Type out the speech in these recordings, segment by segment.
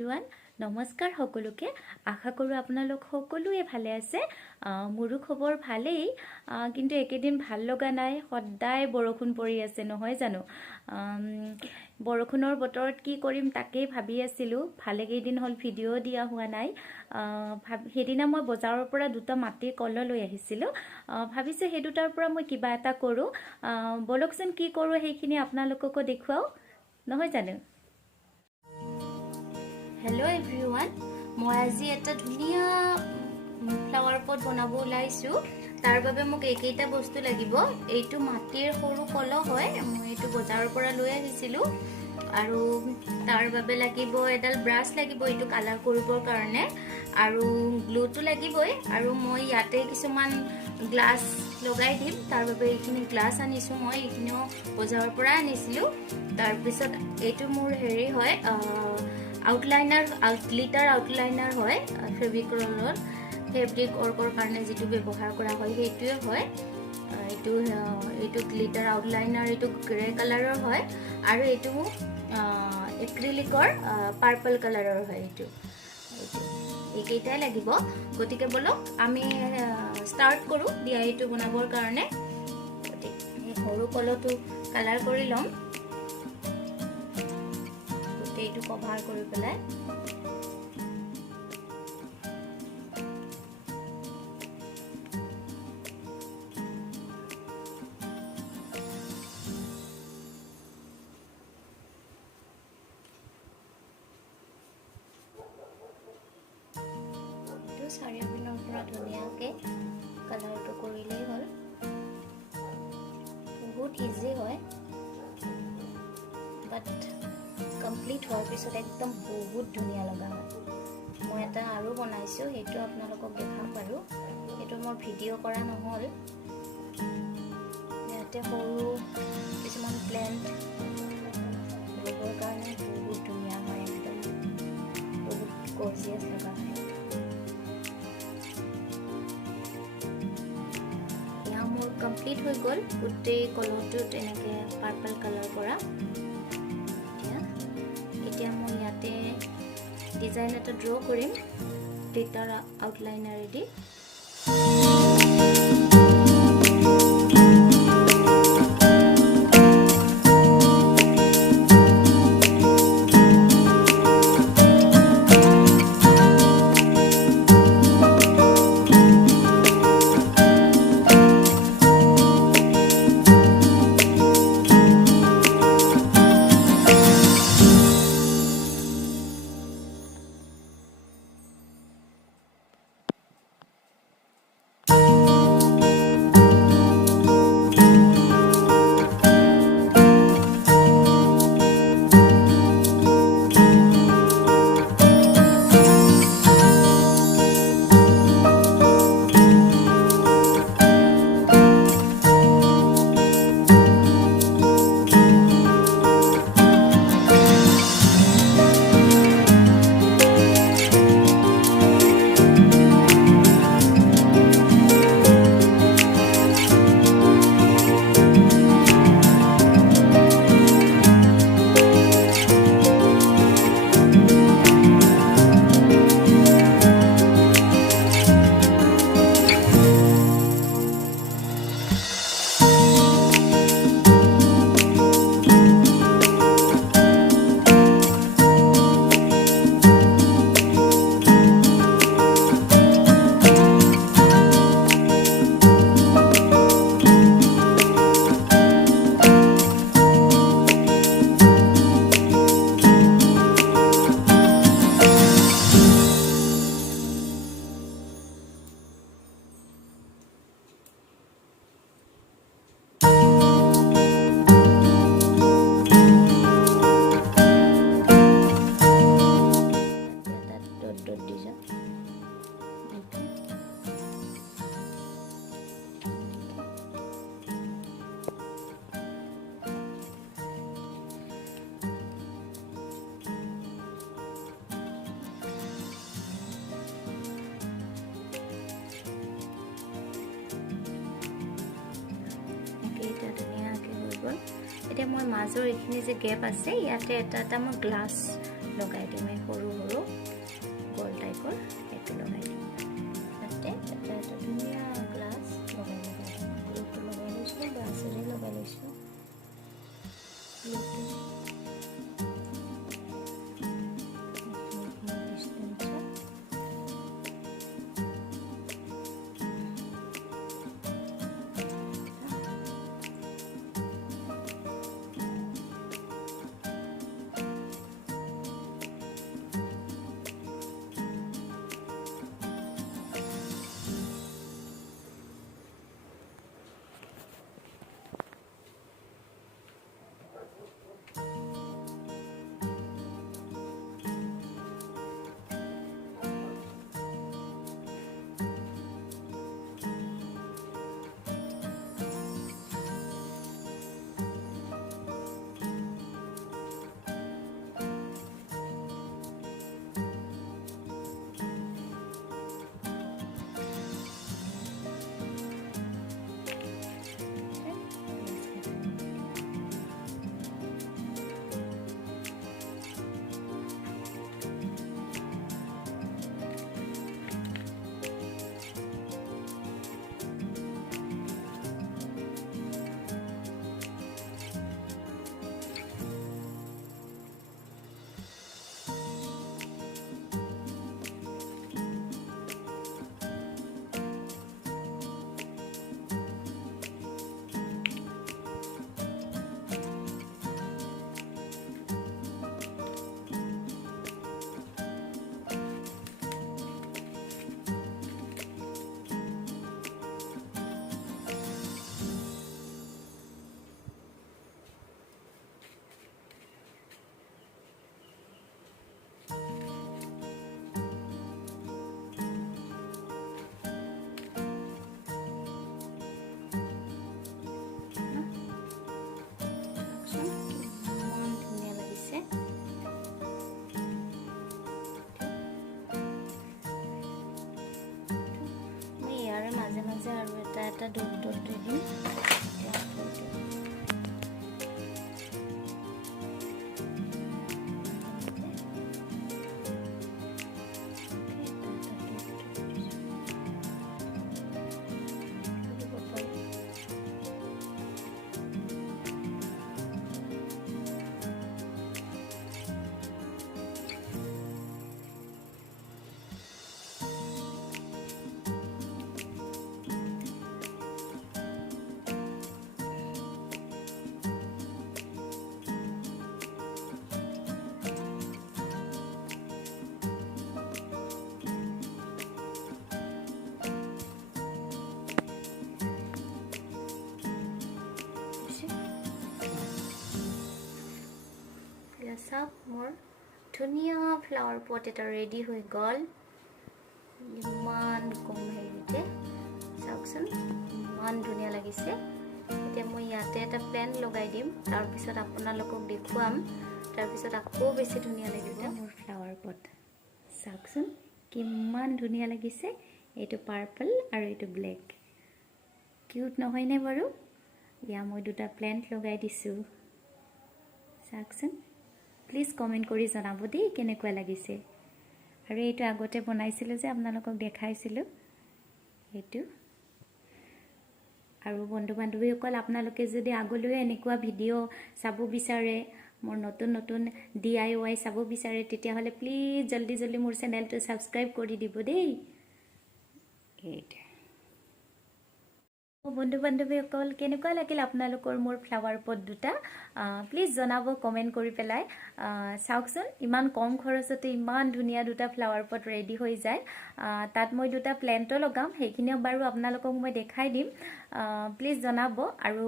everyone নমস্কাৰ সকলোকে আশা কৰো আপোনালোক সকলোৱে ভালে আছে মোৰো খবৰ ভালেই কিন্তু একেদিন ভাল লগা নাই সদায় বৰষুণ পৰি আছে নহয় জানো বৰষুণৰ বতৰত কি কৰিম তাকেই ভাবি আছিলো ভালে কেইদিন হল ভিডিও দিয়া হোৱা নাই হেদিনা মই বজাৰৰ পৰা দুটা মাটিৰ কলহ লৈ আহিছিলো ভাবিছে হে দুটাৰ পৰা মই কিবা এটা কৰো বলকচোন কি কৰো হেখিনি আপোনালোককো দেখুৱাও নহয় জানো Hello everyone মই আজি এটা ধুনিয়া ফ্লাৱাৰ পট বনাব লাইছো তাৰ বাবে মোক এইকেইটা বস্তু লাগিব এইটো মাটিৰ সৰু কলহ হয় মই এইটো বজাৰৰ পৰা লৈ আহিছিলো আৰু তাৰ বাবে লাগিব এডাল ব্ৰাছ লাগিব এইটো কালাৰ কৰিবৰ কাৰণে আৰু গ্লুটো লাগিবই আৰু মই ইয়াতে কিছুমান গ্লাস লগাই দিম তাৰ বাবে এইখিনি গ্লাস আনিছো মই এইখিনিও বজাৰৰ পৰা আনিছিলো তাৰ পিছত এইটো মোৰ হেৰি হয় আউটলাইনাৰ গ্লিটাৰ আউটলাইনাৰ হয় ফেব্ৰিক ৰোলৰ ফেব্ৰিক অৰ্কৰ কাৰণে যেটো ব্যৱহাৰ কৰা হয় হেইটোৱে হয় এইটো গ্লিটাৰ আউটলাইনাৰ এইটো গ্ৰে কালাৰৰ হয় আৰু এইটো এক্ৰিলিকৰ পাৰ্পল কালাৰৰ হয় এইটো এইকেইটাই লাগিব গতিকে বলক আমি স্টাৰ্ট কৰো দিয়া এইটো বনাবৰ কাৰণে এই সৰু কলহটো কালাৰ কৰি লম এইটো কভাৰ কৰি পেলাই এইটো চাৰিওপিনৰ পৰা ধুনীয়াকে কালাৰটো কৰিলেই হ'ল বহুত ইজি হয় বাট কমপ্লিট হোৱাৰ পিছত একদম বহুত ধুনীয়া লগা হয় মই এটা আৰু বনাইছো হেটো আপোনালোকক দেখাম পাৰো হেটো মোৰ ভিডিও কৰা নহল ইয়াতে সৰু কিছুমান প্লেন্ট ৰোবৰ কাৰণে বহুত ধুনীয়া হয় একদম বহুত গৰ্জিয়াছ লগা হয় ইয়া মোৰ কমপ্লিট হৈ গল গোটেই কলহটোত এনেকে পাৰ্পল কালাৰ কৰা এতিয়া মই ইয়াতে ডিজাইন এটা ড্ৰ কৰিম গ্লিটাৰ আউটলাইনাৰ দি এতিয়া মই মাজৰ এইখিনি যে গেপ আছে ইয়াতে এটা মই গ্লাস লগাই দিম এই সৰু সৰু গোল টাইপৰ এইটো লগাই দিম তাতে এটা এটা ধুনীয়া গ্লাছ লগাই গ্লুটো লগাই লৈছোঁ গ্লাছেৰে লগাই লৈছোঁ গ্লুটো মাজে মাজে আৰু এটা এটা ডট ডট দি দিম চাওক মোৰ ধুনীয়া ফ্লাৱাৰ পট এটা ৰেডি হৈ গ'ল ইমান কম হেৰিতে চাওকচোন ইমান ধুনীয়া লাগিছে এতিয়া মই ইয়াতে এটা প্লেন লগাই দিম তাৰপিছত আপোনালোকক দেখুৱাম তাৰপিছত আকৌ বেছি ধুনীয়া লাগিব মোৰ ফ্লাৱাৰ পট চাওকচোন কিমান ধুনীয়া লাগিছে এইটো পাৰ্পল আৰু এইটো ব্লেক কিউট নহয়নে বাৰু ইয়া মই দুটা প্লেন্ট লগাই দিছোঁ চাওকচোন প্লিজ কমেন্ট কৰি জনাব দেই কেনেকুৱা লাগিছে আৰু এইটো আগতে বনাইছিলোঁ যে আপোনালোকক দেখাইছিলোঁ এইটো আৰু বন্ধু বান্ধৱীসকল আপোনালোকে যদি আগলৈ এনেকুৱা ভিডিঅ' চাব বিচাৰে মোৰ নতুন নতুন DIY চাব বিচাৰে তেতিয়াহ'লে প্লিজ জলদি জলদি মোৰ চেনেলটো সাবস্ক্ৰাইব কৰি দিব দেই এইটো বন্ধু বান্ধৱীসকল কেনেকুৱা লাগিল আপোনালোকৰ মোৰ ফ্লাৱাৰ পট দুটা প্লিজ জনাব কমেন্ট কৰি পেলাই চাওকচোন ইমান কম খৰচতে ইমান ধুনীয়া দুটা ফ্লাৱাৰ পট ৰেডি হৈ যায় তাত মই দুটা প্লেন্টও লগাম সেইখিনিও বাৰু আপোনালোকক মই দেখাই দিম প্লিজ জনাব আৰু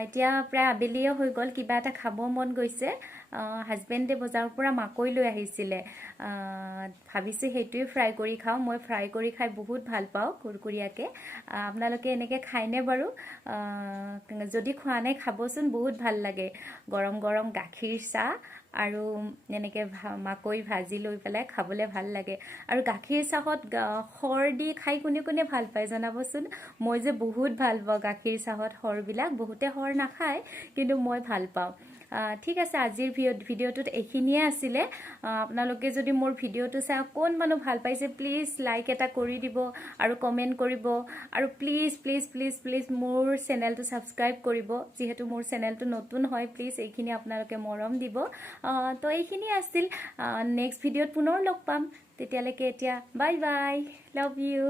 এতিয়া প্ৰায় আবেলিয়ে হৈ গ'ল কিবা এটা খাব মন গৈছে হাজবেণ্ডে বজাৰৰ পৰা মাকৈ লৈ আহিছিলে ভাবিছোঁ সেইটোৱে ফ্ৰাই কৰি খাওঁ মই ফ্ৰাই কৰি খাই বহুত ভাল পাওঁ কুৰকুৰিয়াকে আপোনালোকে এনেকৈ খায়নে বাৰু যদি খোৱা নাই খাবচোন বহুত ভাল লাগে গৰম গৰম গাখীৰ চাহ আৰু এনেকৈ মাকৈ ভাজি লৈ পেলাই খাবলৈ ভাল লাগে আৰু গাখীৰ চাহত খৰ দি খাই কোনে কোনে ভাল পায় জনাবচোন মই যে বহুত ভাল পাওঁ গাখীৰ চাহত খৰবিলাক বহুতে খৰ নাখায় কিন্তু মই ভাল পাওঁ ঠিক আছে আজিৰ ভিডিঅ'টোত এইখিনিয়ে আছিলে আপোনালোকে যদি মোৰ ভিডিঅ'টো চাই অকণমানো ভাল পাইছে প্লিজ লাইক এটা কৰি দিব আৰু কমেণ্ট কৰিব আৰু প্লিজ প্লিজ প্লিজ প্লিজ মোৰ চেনেলটো ছাবস্ক্ৰাইব কৰিব যিহেতু মোৰ চেনেলটো নতুন হয় প্লিজ এইখিনি আপোনালোকে মৰম দিব তো এইখিনি আছিল নেক্সট ভিডিঅ'ত পুনৰ লগ পাম তেতিয়ালৈকে এতিয়া বাই বাই লাভ ইউ